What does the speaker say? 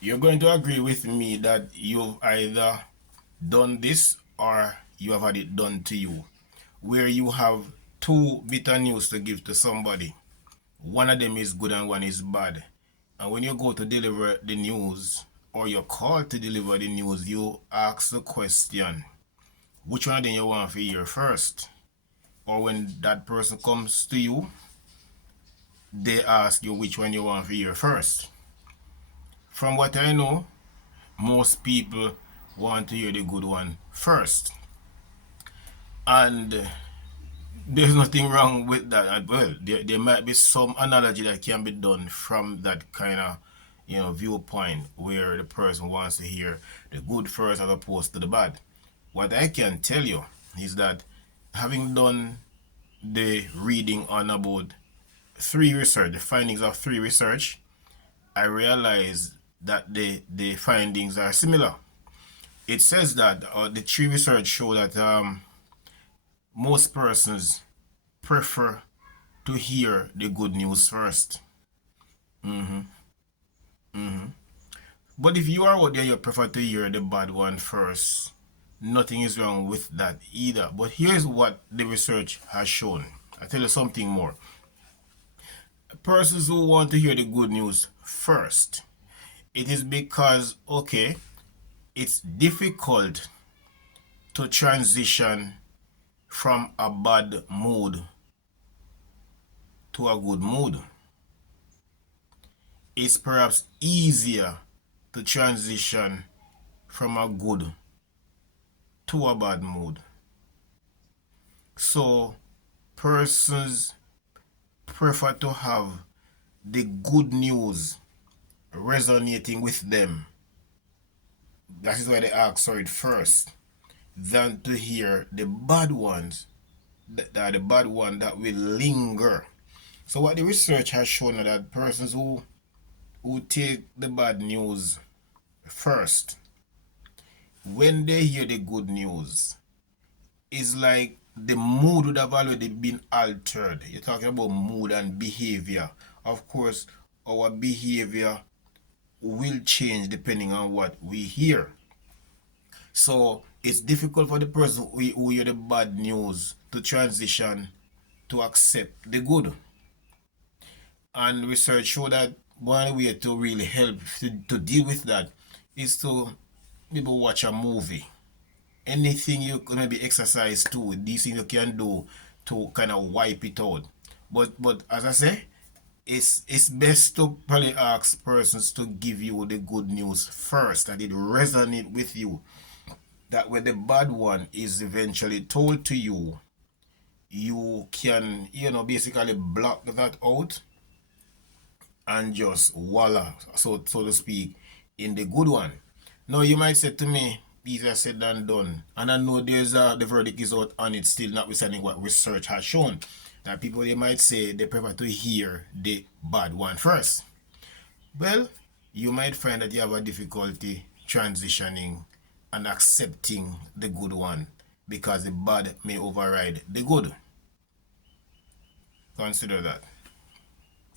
You're going to agree with me that you've either done this or you have had it done to you, where you have two bitter news to give to somebody. One of them is good and one is bad. And when you go to deliver the news or you're called to deliver the news, you ask the question, which one of them you want to hear first? Or when that person comes to you, they ask you which one you want to hear first. From what I know, most people want to hear the good one first. And there's nothing wrong with that. Well, there might be some analogy that can be done from that kind of viewpoint where the person wants to hear the good first as opposed to the bad. What I can tell you is that having done the reading on about three research, the findings of three research, I realized that the findings are similar. It says that the three research show that most persons prefer to hear the good news first. Mm-hmm. Mm-hmm. But if you are out there, you prefer to hear the bad one first. Nothing is wrong with that either. But here's what the research has shown. I tell you something more. Persons who want to hear the good news first, it is because, okay, it's difficult to transition from a bad mood to a good mood. It's perhaps easier to transition from a good to a bad mood. So persons prefer to have the good news resonating with them. That is why they ask for it first, than to hear the bad ones, that are the bad one that will linger. So what the research has shown is that persons who take the bad news first, when they hear the good news, it's like the mood would have already been altered. You're talking about mood and behavior. Of course, our behavior will change depending on what we hear. So it's difficult for the person who hear the bad news to transition to accept the good. And research show that one way to really help to deal with that is to maybe watch a movie. Anything you can maybe exercise too, these things you can do to kind of wipe it out. But as I say, it's best to probably ask persons to give you the good news first, that it resonate with you. That when the bad one is eventually told to you, you can basically block that out and just voila, so to speak, in the good one. Now you might say to me, easier said than done. And I know there's the verdict is out on it still, notwithstanding what research has shown. That people they might say they prefer to hear the bad one first. Well, you might find that you have a difficulty transitioning and accepting the good one because the bad may override the good. Consider that.